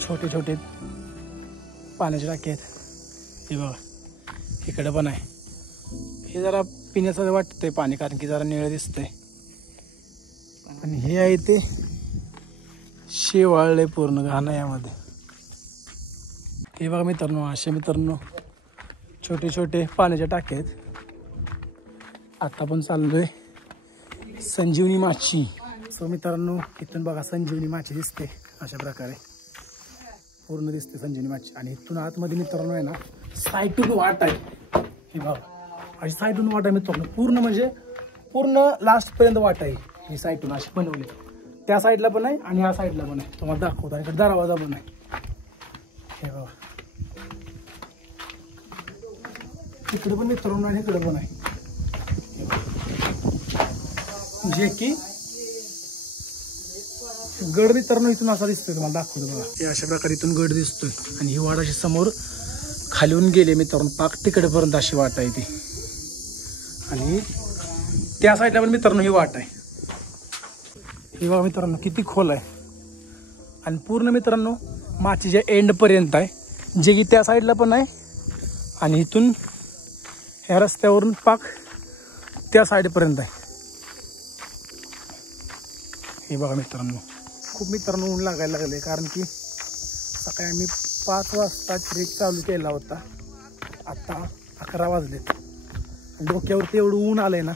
छोटे छोटे पाण्याचे टाके आहेत. हे बघा इकडे पण आहे. हे जरा पिण्याचं वाटतंय पाणी कारण की जरा निळं दिसतंय. आणि हे आहे ते शेवाळले पूर्ण घाण यामध्ये. हे बघा मित्रांनो असे मित्रांनो छोटे छोटे पाण्याचे टाके आहेत. आता पण चाललोय संजीवनी माची. सो मित्रांनो इथून बघा संजीवनी माची दिसते अशा प्रकारे पूर्ण दिसते संजीवनी माची. आणि इथून आतमध्ये मित्रांनो आहे ना साईटून वाट आहे. हे बघा अशी साईटून वाट आहे मित्रांनो पूर्ण म्हणजे पूर्ण लास्ट पर्यंत वाट आहे. ही साईटून अशी बनवली. त्या साईडला पण आहे आणि ह्या साईडला पण आहे. तुम्हाला दाखवतो. इकडे दरवाजा पण आहे. हे बघा इकडे पण मित्रांनो आणि इकडे पण आहे. जे की गड मित्रांनो इथून असा दिसतोय. तुम्हाला दाखवतो बघा. हे अशा प्रकारे इथून गड दिसतोय आणि ही वाट अशी समोर खालून गेले मित्रांनो पाक तिकडेपर्यंत अशी वाट आहे ती. आणि त्या साईडला पण मित्रांनो ही वाट आहे. हे बघा मित्रांनो किती खोल आहे आणि पूर्ण मित्रांनो माचीच्या एंड पर्यंत आहे, जे की त्या साईडला पण आहे आणि इथून ह्या रस्त्यावरून पाक त्या साईडपर्यंत आहे. हे बघा मित्रांनो खूप मित्रांनो ऊन लागायला लागले, कारण की सकाळी आम्ही 5 वाजता ट्रेक चालू केला होता, आता 11 वाजलेत. डोक्यावरती एवढं ऊन आलंय ना,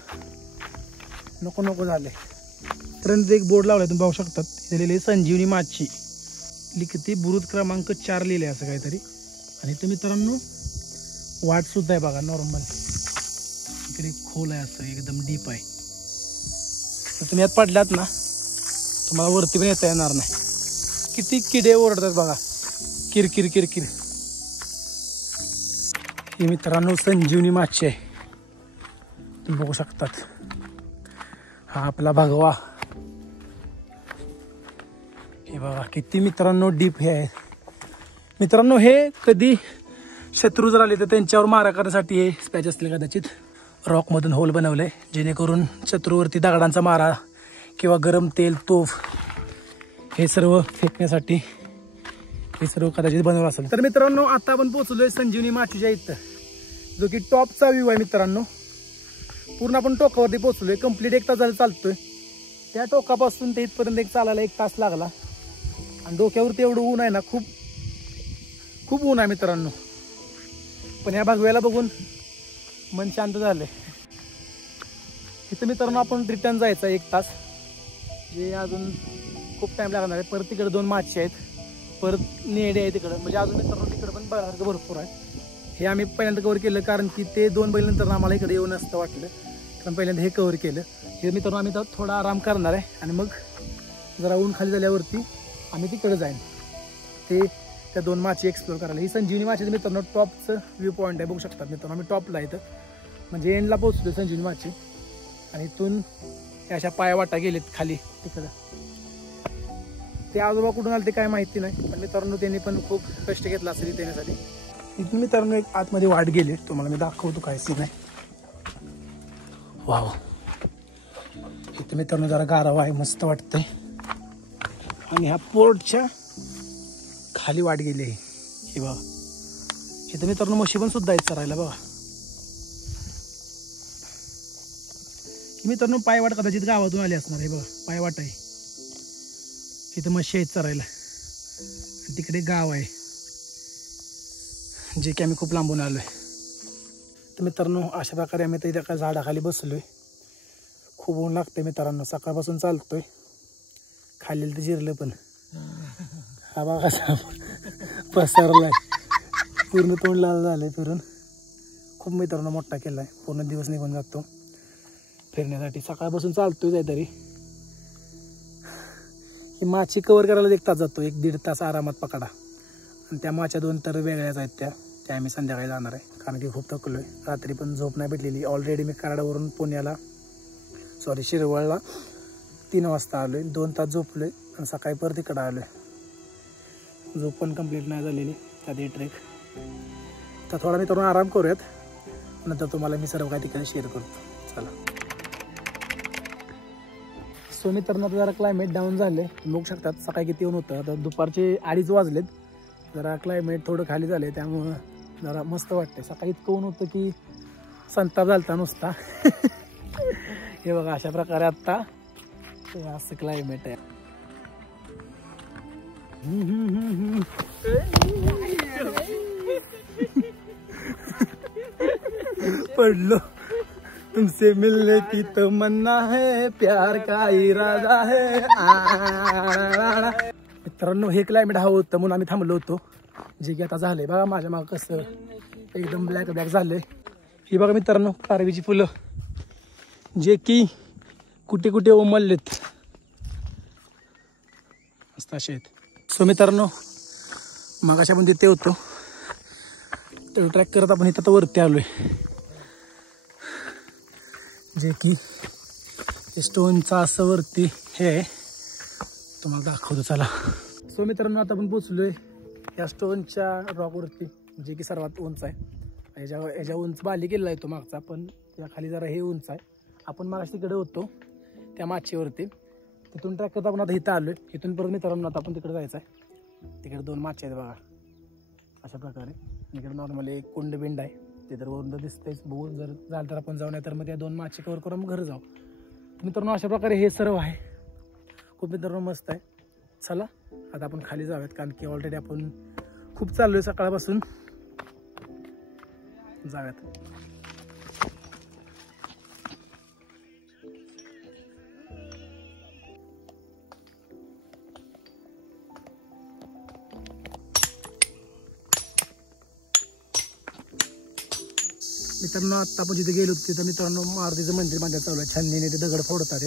नको नको झाले. पर्यंत एक बोर्ड लावलाय तुम्ही पाहू शकतात, इथे लिहिले संजीवनी माची, लिखिती बुरुज क्रमांक 4 लिहिले असं काहीतरी. आणि इथे मित्रांनो वाट सुद्धा आहे बघा, नॉर्मल इकडे खोल आहे, असं एकदम डीप आहे. तर तुम्ही यात पडलात ना तुम्हाला वरती पण येता येणार नाही. किती किडे ओरडतात बघा, किरकिर किरकिर. ही मित्रांनो संजीवनी माची आहे, तुम्ही बघू शकतात. हा आपला भगवा. हे बघा किती मित्रांनो डीप हे आहे. मित्रांनो हे कधी शत्रू जर आले तर त्यांच्यावर मारा करण्यासाठी हे स्पॅच असले, कदाचित रॉकमधून होल बनवले, जेणेकरून शत्रूवरती दगडांचा मारा किंवा गरम तेल तोफ हे सर्व फेकण्यासाठी हे सर्व कदाचित बनवलं असेल. तर मित्रांनो आता आपण पोहोचलोय संजीवनी माचीच्या इथं, जो की टॉपचा व्ह्यू आहे मित्रांनो. पूर्ण आपण टोकावरती पोहोचलोय, कंप्लीट 1 तास झालं चालतोय. त्या टोकापासून ते इथपर्यंत चालायला 1 तास लागला. आणि डोक्यावरती एवढं ऊन आहे ना, खूप खूप ऊन आहे मित्रांनो. पण या भगव्याला बघून मन शांत झालंय. इथं मित्रांनो आपण रिटर्न जायचं 1 तास, जे अजून खूप टाइम लागणार आहे. परत तिकडे 2 माची आहेत, परत नेडे आहे तिकडं, म्हणजे अजून मित्रांनो तिकडं पण बघायला भरपूर आहे. हे आम्ही पहिल्यांदा कव्हर केलं, कारण की ते 2 बैलानंतर आम्हाला इकडे येऊन असतं वाटलं, कारण पहिल्यांदा हे कव्हर केलं. हे मित्रांनो आम्ही तर थोडा आराम करणार आहे आणि मग जरा ऊन खाली झाल्यावरती आम्ही तिकडे जाईन ते त्या 2 माची एक्सप्लोर करायला. ही संजीवनी माची मित्रांनो टॉपचं व्ह्यू पॉईंट आहे, बघू शकतात मित्रांनो. आम्ही टॉपला इथं म्हणजे एंडला पोहोचलो संजीवनी माची, आणि इथून अशा पायवाटा गेलेत खाली तिकडं. ते आजोबा कुठून आले ते काय माहिती नाही, पण मित्रांनो त्यांनी पण खूप कष्ट घेतला असेल इथे येण्यासाठी. इथून मित्रांनो एक आतमध्ये वाट गेली, तुम्हाला मी दाखवतो काय सीन आहे. वाव, इथे मित्रांनो जरा गारवा आहे, मस्त वाटतंय. आणि ह्या पोर्टच्या खाली वाट गेली आहे ही बघा. इथं मित्रांनो म्हशी पण सुद्धा आहेत चरायला बघा. मित्रांनो पायवाट कदाचित गावातून आली असणार आहे बघा, पायवाट आहे. इथं म्हशी आहेत चरायला, तिकडे गाव आहे जे की आम्ही खूप लांबून आलोय. तर मित्रांनो अशा प्रकारे आम्ही तर एका झाडाखाली बसलोय. खूप ऊन लागतंय मित्रांनो, सकाळपासून चालतोय. खाल्लेलं तर जिरलं पण. हा बघा कसा पसरलाय, पूर्ण तोंड लाल झालंय फिरून. खूप मित्रांनो मोठा केलाय, पूर्ण दिवस निघून जातो फिरण्यासाठी. सकाळपासून चालतोय काहीतरी. ही माची कव्हर करायला 1 तास जातो, 1-1.5 तास आरामात पकडा. आणि त्या माच्या 2 तर वेगळ्याच आहेत, त्या आम्ही संध्याकाळी जाणार आहे, कारण की खूप थकलोय. रात्री पण झोप नाही भेटलेली. ऑलरेडी मी कराडावरून शिरवळला 3 वाजता आलोय, 2 तास झोपलोय आणि सकाळी परत इकडं आलोय. झोप पण कंप्लीट नाही झालेली त्यात हे ट्रेक. तर थोडा मित्रांनो आराम करूयात, नंतर तुम्हाला मी सर्व काही ठिकाणी शेअर करतो. चला. सो मित्रांनो जरा क्लायमेट डाऊन झाले, बघू शकतात. सकाळी किती ऊन होतं, आता दुपारचे 2:30 वाजलेत. जरा क्लायमेट थोडं खाली झालं, त्यामुळं जरा मस्त वाटतंय. सकाळी इतकं ऊन होतं की संताप झालता नुसता. हे बघा अशा प्रकारे आत्ता असं क्लायमेट आहे. पडलो तुमसे मिलने की तमन्ना है, प्यार का इरादा है. मित्रांनो हे क्लायमेट हवं होतं म्हणून आम्ही थांबलो होतो, जे की आता झालंय. बघा माझ्या मागं कसं एकदम ब्लॅक ब्लॅक झालंय. ही बघा मित्रांनो कारवीची फुलं, जे की कुठे कुठे उमललेत, मस्त असे आहेत. सो मित्रांनो मग अशा आपण तिथे होतो, तर ट्रॅक करत आपण इथं वरती आलोय, जे की स्टोनचा असं वरती हे आहे, तुम्हाला दाखवतो चला. सो मित्रांनो आता आपण पोचलोय या स्टोनच्या रॉकवरती, जे की सर्वात उंच आहे. याच्या उंच बाली केलेला आहे तो मागचा, पण त्या खाली जरा हे उंच आहे. आपण मागाशी तिकडे होतो त्या माचीवरती, तिथून ट्रॅक करता आपण आता इथं आलोय. इथून परत मित्रांनो आता आपण तिकडे जायचं आहे. तिकडे 2 माचे आहेत बघा अशा प्रकारे. इकडे नॉर्मली एक कुंड बिंड आहे ते तर वरून दिसतेच. बघू जर झालं तर आपण जाऊन, नाही तर मग त्या 2 माचे कवर करून मग घरी जाऊ. मित्रांनो अशा प्रकारे हे सर्व आहे. खूप मित्रांनो मस्त आहे. चला आता आपण खाली जाऊयात कारण की ऑलरेडी आपण खूप चाललोय सकाळपासून. जाऊयात. मित्रांनो आता आपण जिथे गेलो तिथं मित्रांनो मारुतीचं मंदिर बांधायला चालू आहे. छाननीने ते दगड फोडतात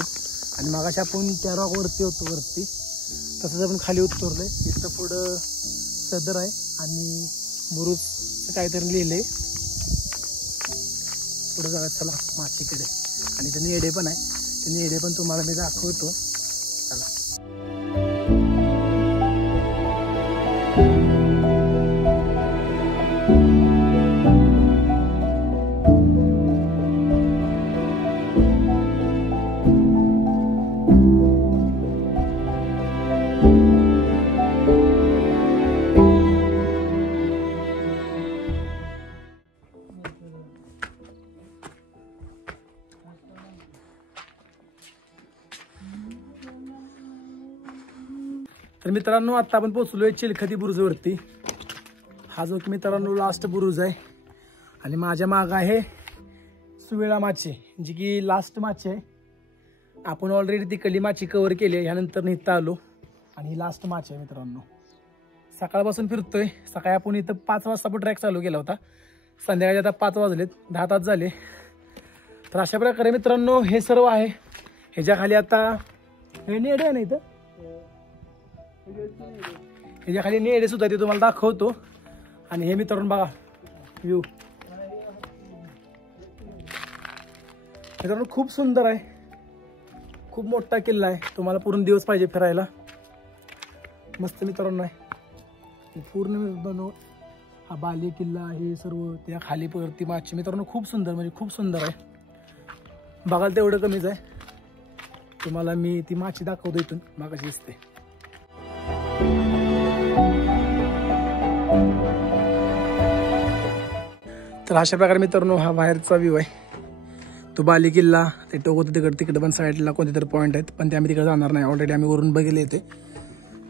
आणि मगाशी आपण त्या रॉकवरती होतो वरती, तसंच आपण खाली उतरलोय. इथं पुढं सदर आहे आणि बुरुजचं काहीतरी लिहिलंय. पुढं जाऊयात चला मातीकडे. आणि ते नेडे पण आहे, ते नेडे पण तुम्हाला मी दाखवतो. चला तर मित्रांनो आता आपण पोहोचलोय चिलखती बुरुजवरती. हा जो की मित्रांनो लास्ट बुरुज आहे आणि माझ्या मागं आहे सुवेळा माची जी की लास्ट माची आहे. आपण ऑलरेडी ती कली माची कव्हर केली आहे. ह्यानंतर इथं आलो आणि ही लास्ट माची आहे मित्रांनो. सकाळपासून फिरतोय. सकाळी आपण इथं 5 वाजता पण ट्रॅक चालू केला होता. संध्याकाळी आता 5 वाजलेत, 10 तास झाले. तर अशा प्रकारे मित्रांनो हे सर्व आहे. ह्याच्या खाली आता हे नेडे आहे ना इथं, ह्याच्या खाली नेडे सुद्धा ते तुम्हाला दाखवतो. आणि हे मित्रांनो बघा व्ह्यू मित्रांनो खूप सुंदर आहे. खूप मोठा किल्ला आहे. तुम्हाला पूर्ण दिवस पाहिजे फिरायला. मस्त मित्रांनो आहे पूर्ण मित्रांनो. हा बाले किल्ला हे सर्व त्या खाली वरती माची मित्रांनो खूप सुंदर, म्हणजे खूप सुंदर आहे. बघाल तेवढं कमीच आहे. तुम्हाला मी ती माची दाखवतो इथून मागाशी दिसते. तर अशा प्रकारे मित्रांनो हा बाहेरचा व्ह्यू आहे. तो बाली किल्ला ते टोक होतं तिकडे पण साईडला कोणते तरी पॉईंट आहेत पण ते आम्ही तिकडे जाणार नाही. ऑलरेडी आम्ही वरून बघितले ते.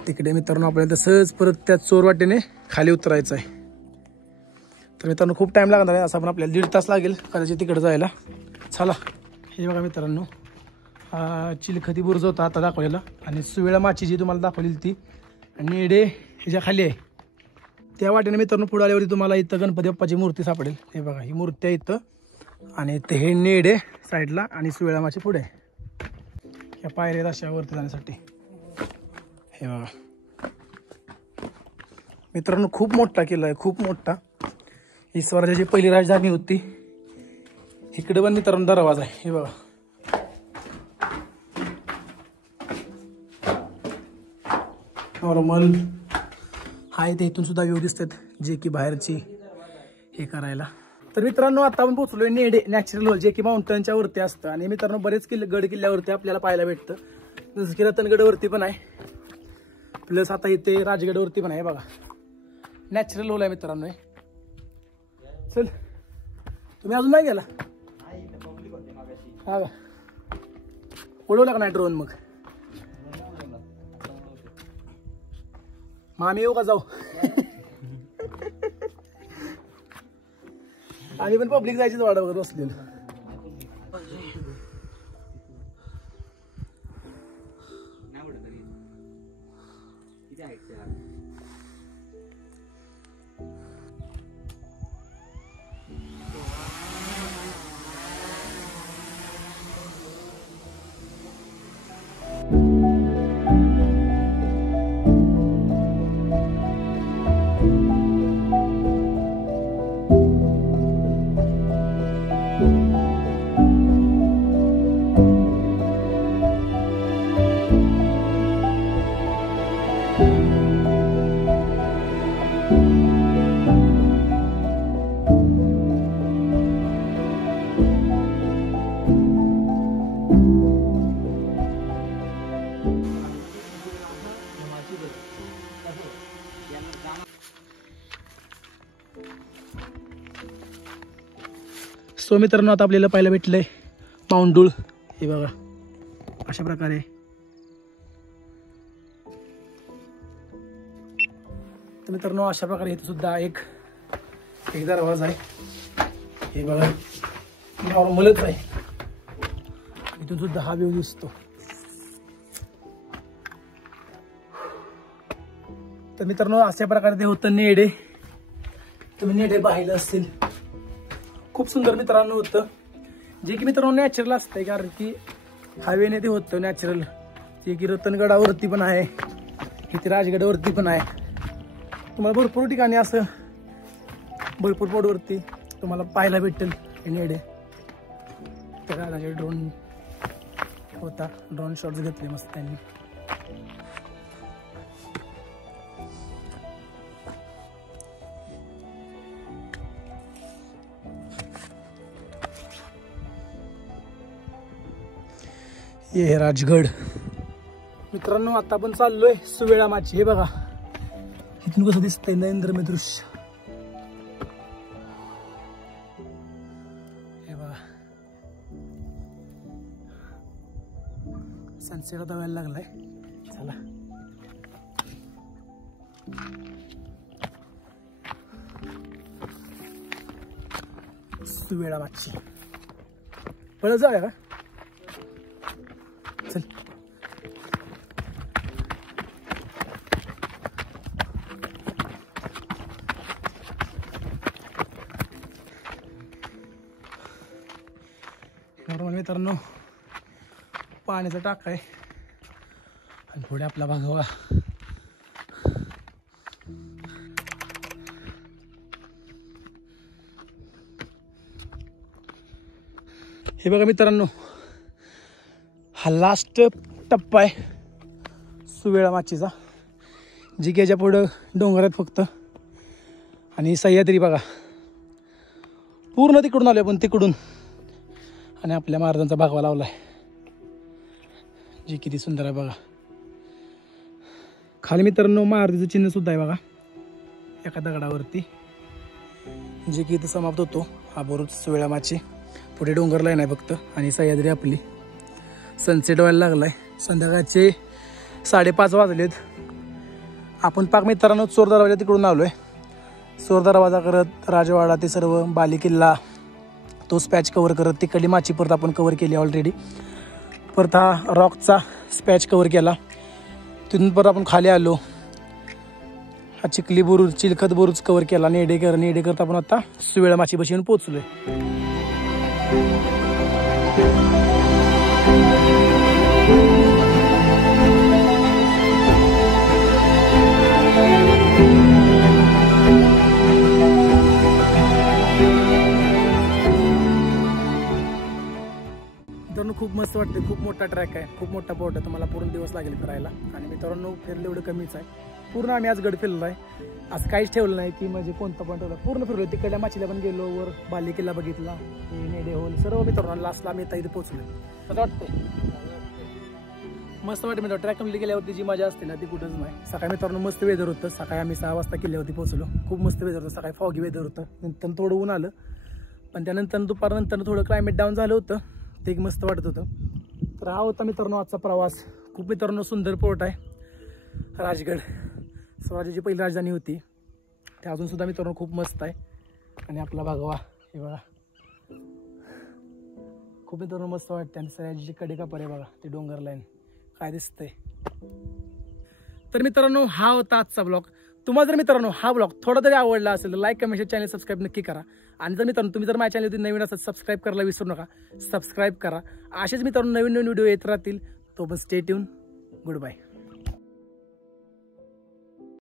तिकडे मित्रांनो आपल्याला सहज परत त्या चोर वाटेने खाली उतरायचं आहे. तर मित्रांनो खूप टाईम लागणार आहे. असं पण आपल्याला 1.5 तास लागेल कदाचित तिकडे जायला. चला हे बघा मित्रांनो हा चिलखती बुरुज होता आता दाखवलेला. आणि सुवेळा माची जी तुम्हाला दाखवलेली ती नेडे ह्याच्या खाली आहे. त्या वाटेने मित्रांनो पुढे आल्यावरती तुम्हाला इथं गणपती बाप्पाची मूर्ती सापडेल. हे बघा ही मूर्ती आहे इथं. आणि ते हे नेडे साईडला आणि सुवेळा माची पुढे. ह्या पायऱ्या अशा वरती जाण्यासाठी. हे बघा मित्रांनो खूप मोठा किल्ला आहे, खूप मोठा. ही स्वराज्याची पहिली राजधानी होती. इकडे पण मित्रांनो दरवाजा आहे. हे बघा नॉर्मल हाय ते इथून सुद्धा व्ह्यू दिसतात जे की बाहेरची हे करायला. तर मित्रांनो आता आपण पोहोचलोय नेडे नॅचरल होल जे की माउंटनच्या वरती असतं. आणि मित्रांनो बरेच गड किल्ल्यावरती आपल्याला पाहायला भेटतं. जसं की रतनगडवरती पण आहे, प्लस आता इथे राजगडवरती पण आहे. बघा नॅचरल होल आहे मित्रांनो. चल तुम्ही अजून नाही गेला हा का? उडवला का नाही ड्रोन? मग आम्ही येऊ का जाऊ? आम्ही पण पब्लिक जायचीच वाट बघत बसलेलो. सो मित्रांनो आता आपल्याला पाहायला भेटलंय माऊंडूळ. हे बघा अशा प्रकारे. तर मित्रांनो अशा प्रकारे इथे सुद्धा एक दरवाजा आहे. हे बघा नॉर्मलच आहे. इथून सुद्धा हा व्ह्यू दिसतो. तर मित्रांनो अशा प्रकारे ते होतं नेडे. तुम्ही नेडे पाहिलं असतील. खूप सुंदर मित्रांनो होतं, जे की मित्रांनो नॅचरल असतंय, कारण की हायवेने ते होतं नॅचरल. जे की रतनगडावरती पण आहे, इथे राजगडावरती पण आहे. तुम्हाला भरपूर ठिकाणी असं भरपूर बोर्डवरती तुम्हाला पाहायला भेटेल हे नेडे. तर ड्रोन होता, ड्रोन शॉट्स घेतले मस्त त्यांनी. हे राजगड. मित्रांनो आता आपण चाललोय सुवेळा माची. हे बघा इथून कसं दिसतंय नयनरम्य दृश्य. हे बघा सनसेट आता व्हायला लागलाय. चला सुवेळा माची पळत जाऊया का? चल. मित्रांनो पाण्याचा टाका आहे आणि पुढे आपला भागवा. हे बघा मित्रांनो हा लास्ट टप्पा आहे सुवेळा माचीचा, जी की याच्या पुढं डोंगर आहेत फक्त. आणि सह्याद्री बघा पूर्ण तिकडून आलो आपण, तिकडून. आणि आपल्या महाराजांचा भागवा लावलाय, जी किती सुंदर आहे बघा. खाली मित्रांनो महाराजाचं चिन्ह सुद्धा आहे बघा एका दगडावरती, जे की इथं समाप्त होतो हा बुरुज सुवेळा माची. पुढे डोंगर लाईन आहे फक्त आणि सह्याद्री आपली. सनसेट व्हायला लागलाय. संध्याकाळचे 5:30 वाजलेत. आपण पाक मित्रांनो चोर दरवाजा तिकडून आलोय. चोर दरवाजा करत राजवाडा ते सर्व बाली किल्ला तो स्पॅच कव्हर करत तिकडली माची परत आपण कव्हर केली ऑलरेडी. परत हा रॉकचा स्पॅच कव्हर केला. तिथून परत आपण खाली आलो. हा चिखली बुरुज चिलखत बुरुज कव्हर केला. नेडे करत आपण आता सुवेळा माची बशी येऊन पोहोचलोय. मित्रांनो खूप मस्त वाटते. खूप मोठा ट्रॅक आहे, खूप मोठा पोर्ट आहे. तुम्हाला पूर्ण दिवस लागेल फिरायला. आणि मित्रांनो फिरलं एवढं कमीच आहे. पूर्ण आम्ही आज गड फिरलो आहे. आज काहीच ठेवलं नाही की म्हणजे कोणता पण ठेवलं. पूर्ण फिरलो. तिकडल्या माचीला पण गेलो, वर बाली किल्ला बघितला, नेडे होल सर्व मित्रांनो. लास्टला आम्ही इथे पोहोचलो. कसं वाटतंय? मस्त वाटतं मित्रांनो. ट्रॅक कंप्लीट केल्यावरती जी मजा असते ना ती कुठंच नाही. सकाळी मित्रांनो मस्त वेदर होतं. सकाळी आम्ही 6 वाजता किल्ल्यावरती पोहोचलो. खूप मस्त वेदर होतं. सकाळी फॉगी वेदर होतं. नंतर थोडं ऊन आलं, पण त्यानंतर दुपारनंतर थोडं क्लायमेट डाऊन झालं होतं. ते एक मस्त वाटत होतं. तर हा होता मित्रांनो आजचा प्रवास. खूप मित्रांनो सुंदर पोर्ट आहे राजगड. स्वराज्याची पहिली राजधानी होती. ते अजून सुद्धा मित्रांनो खूप मस्त आहे. आणि आपला भागवा हे बघा खूप मित्रांनो मस्त वाटते. आणि सह्याद्रीची कडेकापर आहे बघा, ते डोंगर लाईन काय दिसतंय. तर मित्रांनो हा होता आजचा ब्लॉग. तुम्हाला जर मित्रांनो हा ब्लॉग थोडा तरी आवडला असेल तर लाईक कमेंट चॅनल सबस्क्राईब नक्की करा. आणि जर मित्रांनो तुम्ही जर माझ्या चॅनलवरती नवीन असाल सबस्क्राईब करायला विसरू नका. सबस्क्राईब करा. असेच मित्रांनो नवीन व्हिडिओ येत राहतील. तो पण स्टे ट्यून. Good bye.